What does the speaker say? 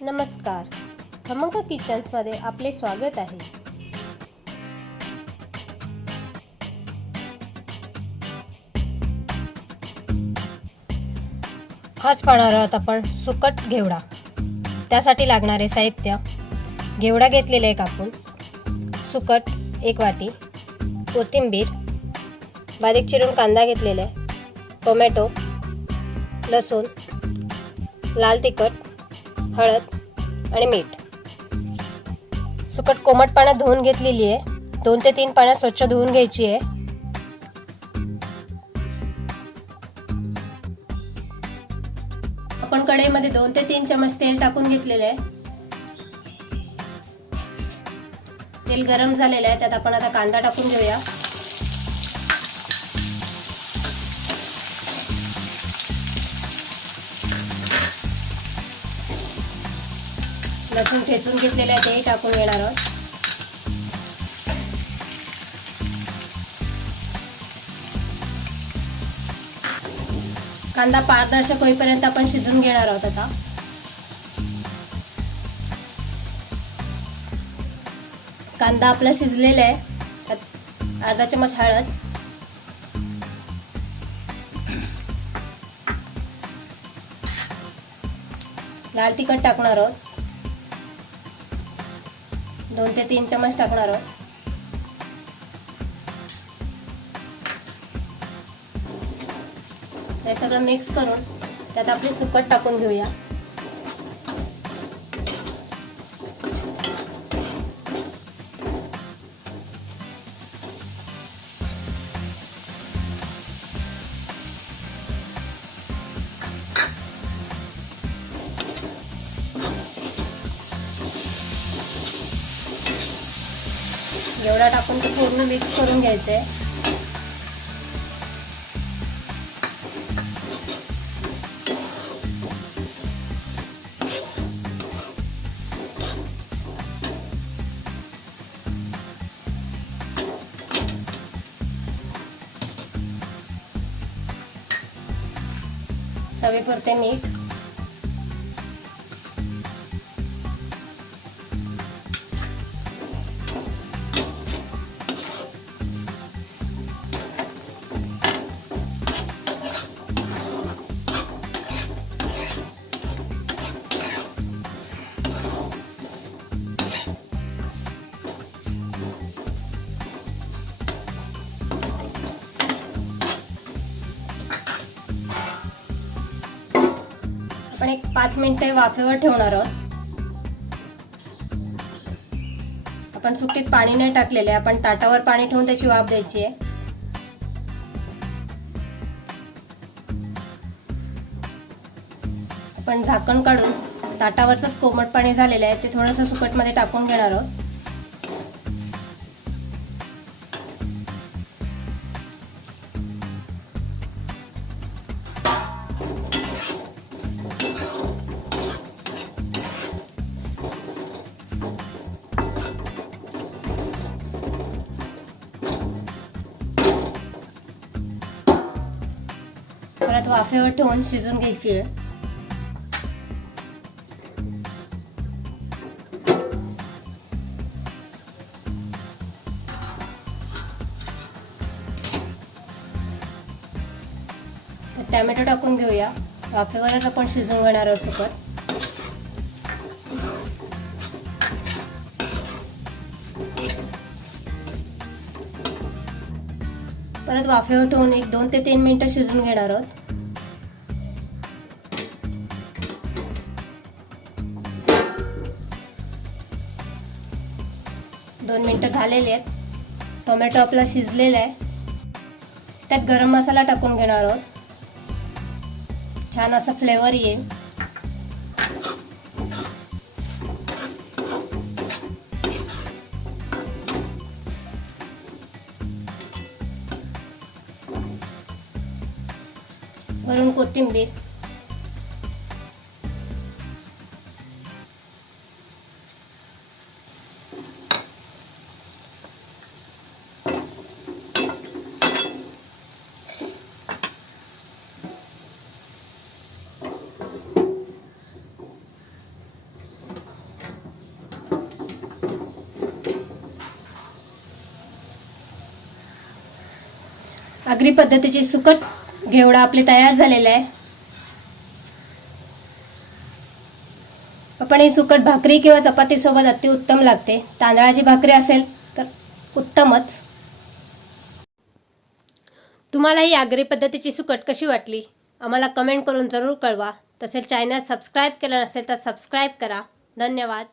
नमस्कार, खमंग किचन्समध्ये आपले स्वागत आहे. आज पाहणार आहोत आपण सुकट घेवडा. त्यासाठी लागणारे साहित्य: घेवडा घेतलेले आहे कापून, सुकट 1 वाटी, कोथिंबीर, बारीक चिरून कांदा घेतलेला आहे, टोमॅटो, लसूण, लाल तिखट, हळद आणि मीठ. सुकट कोमट पाण्यात धुवून घेतलेली आहे. 2 ते 3 पाण्यात स्वच्छ धुवून घ्यायची आहे. आपण कढईमध्ये 2 ते 3 चमच तेल टाकून घेतलेले आहे. तेल गरम झालेले आहे. त्यात आपण आता कांदा टाकून घेऊया. लसूण ठेचून घेतलेले आहे तेही टाकून घेणार आहोत. कांदा पारदर्शक होईपर्यंत आपण शिजवून घेणार आहोत. आता कांदा आपला शिजलेला आहे. त्यात अर्धा चमच हळद, लाल तिखट टाकणार आहोत. 2 ते 3 चमच टाकणार आहोत. हे सगळं मिक्स करून त्यात आपली सुकट टाकून घेऊया. घेवडा टाकून ते पूर्ण मिक्स करून घ्यायचंय. चवीपुरते मीठ, आपण एक 5 मिनिटे वाफेवर ठेवणार आहोत. आपण सुकटीत पाणी नाही टाकलेले, आपण ताटावर पाणी ठेवून त्याची वाफ द्यायची आहे. आपण झाकण काढून ताटावरच कोमट पाणी झालेलं आहे ते थोडंसं सुकटमध्ये टाकून घेणार आहोत. परत वाफेवर ठेवून शिजून घ्यायची आहे. टोमॅटो टाकून घेऊया. वाफेवरच आपण शिजवून घेणार आहोत सुकट. परत वाफेवर ठेवून एक 2 ते 3 मिनिटं शिजवून घेणार आहोत. दोन मिनिटं झालेली आहेत. टोमॅटो आपला शिजलेला आहे. त्यात गरम मसाला टाकून घेणार आहोत. छान असा फ्लेवर येईल. वरून कोथिंबीर, आगरी पद्धतीची सुकट घेवडा आपले तयार झालेला आहे. आपण ही सुकट भाकरी किंवा चपाती सोबत अति उत्तम लागते. तांदळाची भाकरी असेल तर उत्तमच. तुम्हाला ही आगरी पद्धतीची सुकट कशी वाटली आम्हाला कमेंट करून जरूर कळवा. तसेच चॅनल सबस्क्राईब केलं नसेल तर सबस्क्राईब करा. धन्यवाद.